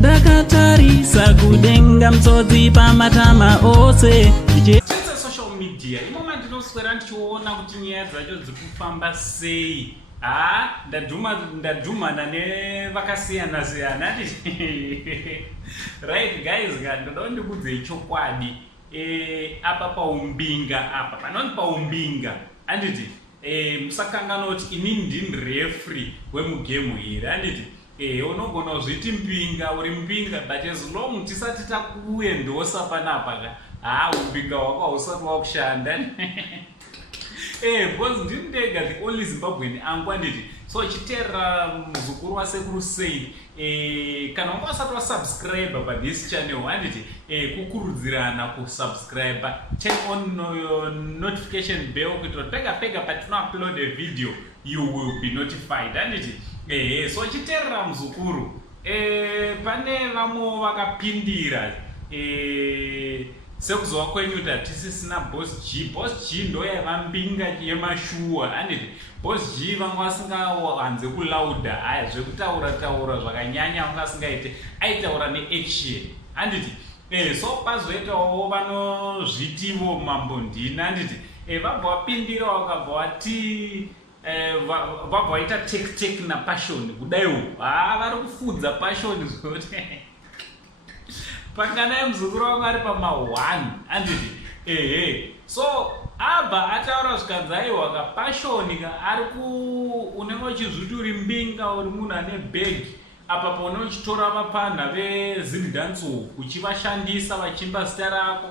Dakatarisa kudenga mtsotsi pamatama ose. Social media imoma ndinoswera ndichiona kuti nyaya dzacho dzikufamba sei. Ndadhumana nevakasiyana siyana. Right guys, ndoda ndikudze chokwadi. Apa paumbinga apa panoti paumbinga anditi musakangana kuti inini ndini referee wemugame iri anditi unogona kuzviti mpinga uri mpinga, but as long tisati takuendosa panapa umbinga wako hausati wakushanda. Because ndini ndega the only Zimbabwean angu anditi. So chitera muzukuru wasekuru sei kana wanga wasati wasubscribe pa this channel anditi kukurudzirana kusubscribe, turn on your notification bell kuti pega patino upload a video you will be notified anditi. So chitera muzukuru pane vamwe vakapindira sekuzwa kwenyu kuti hatisisina boss G ndo yavambinga yemashuwa anditi. Boss G vanga vasingawanze kulauda zvekutaura zvakanyanya vanga vasingaite aitaura neaction anditi. So pazoitawo vanozvitivo Mambo Ndini anditi vabva vapindira vakabva vati vabva vaita tek na passion kudaiwo vari kufudza passion zvoti panganai muzukuru wangu ari pama1 anditi. So abva ataura zvikanzi aiwa kapashoni ari unenge uchizviti uri mbinga uri munhu ane bag apa paunenge uchitora vapanha vezimdansu uchivashandisa vachimba zita rako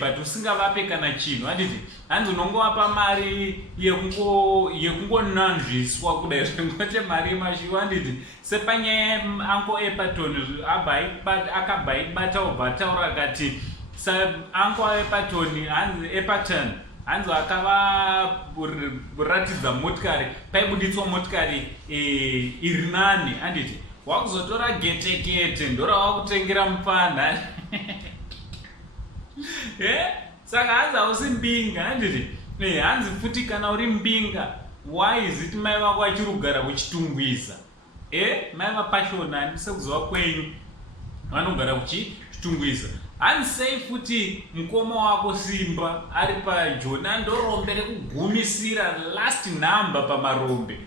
but usingavape kana chinhu anditi. Hanzi unongovapa mari yekungonanzviswa kudai zvingote mari yemashiwa anditi. Sepanyaya anko epatoni akabva aibata ubva ataura akati anko epatoni hanzi epatoni hanzi akavaratidza motikari paibuditswa motikari iri nani anditi. Wakuzotora getekete ndoravakutengera mupanha. Saka hanzi hausi mbinga handiti. Hanzi futi kana uri mbinga, why is it mai vako vachiri kugara kuchitungwiza? Mai vapashoni handise kuziva kwenyu vanogara kuchitungwiza. Hanzi sei futi mukoma wako Simba ari pajona ndorombe rekugumisira last number pamarombe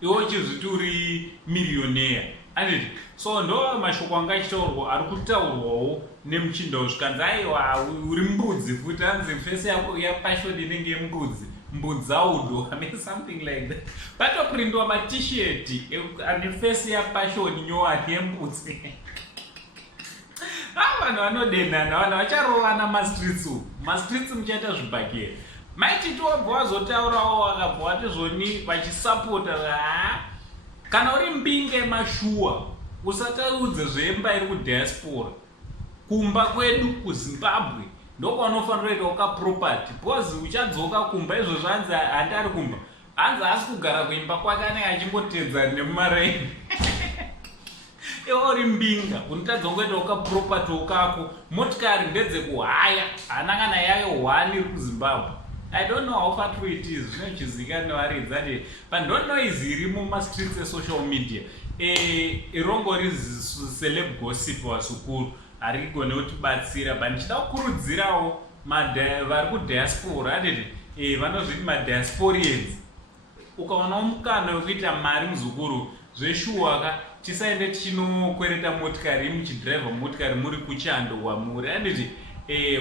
iwe uchizviti uri millionaire anditi. So ndo mashoko anga achitaurwa ari kutaurwawo nemuchinda zvikanzi aiwa uri mbudzi futi hanzi fesi yako yapashoni inenge yembudzi mbudzaudo something like that. Patoprindwa maT-shirt ane fesi yapashoni nyowani yembudzi. Vanhu vanodenhana vanhu vacharovana mastreets muchaita zvibhakera. Maititi wabva wazotaurawo wakabva wati zvoni vachisapota kana uri mbinga yemashuwa usataudze zvemba iri kudiaspora. Kumba kwedu kuZimbabwe ndokwanofanira kuita ukaproperty because uchadzoka kumba izvozvo hanzi handari kumba hanzi asi kugara kuimba kwake anenge achimbotedzana nemumaraini. Iwe uri mbinga unotadza kungoita ukaproperty ukako motikari ndedzekuhaya hana kana yayo 1 iri kuZimbabwe. I don't know how far true it is. Zvinochizikanwa nevaridzi ati pandonoizi iri mumastreets esocial media irongori celeb gossip vasukuru ari kugona kutibatsira but ndichida kukurudzirawo vari kudiaspora anditi vanozviti madiasporians. Ukaonawo mukana wekuita mari muzukuru zveshuwaka tisaende tichinokwereta motikari muchidhiraivha motikari muri kuchando kwamuri anditi.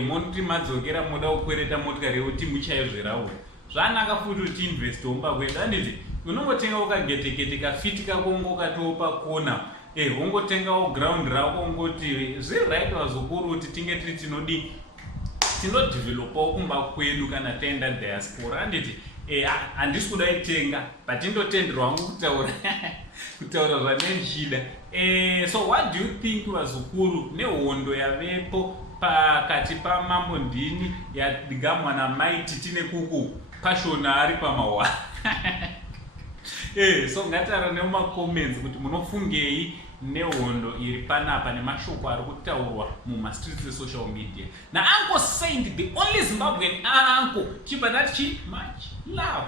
Monoti madzokera moda kukwereta motikari yekuti muchaizveraura zvanaka futi kuti investomba kwedu anditi. Unongotenga ukagetekete kafiti kako ungokatowo pakona wongotengawo ground rako ungoti zviright vazukuru kuti tinge tiri tinodevelopawo kumba kwedu kana taenda diaspora anditi. Handisi kudaitenga but indotenderwa wangu kutaura zvanenchida. So what do you think vazukuru nehondo yavepo pakati paMambo Ndini yadigamwa namaiti tine kuku pashona ari pamawa? So ngatara nemumacomments kuti munofungei nehondo iri panapa nemashoko ari kutaurwa mumastreets esocial media nauncle saint, the only Zimbabwean uncle chibva ndati much love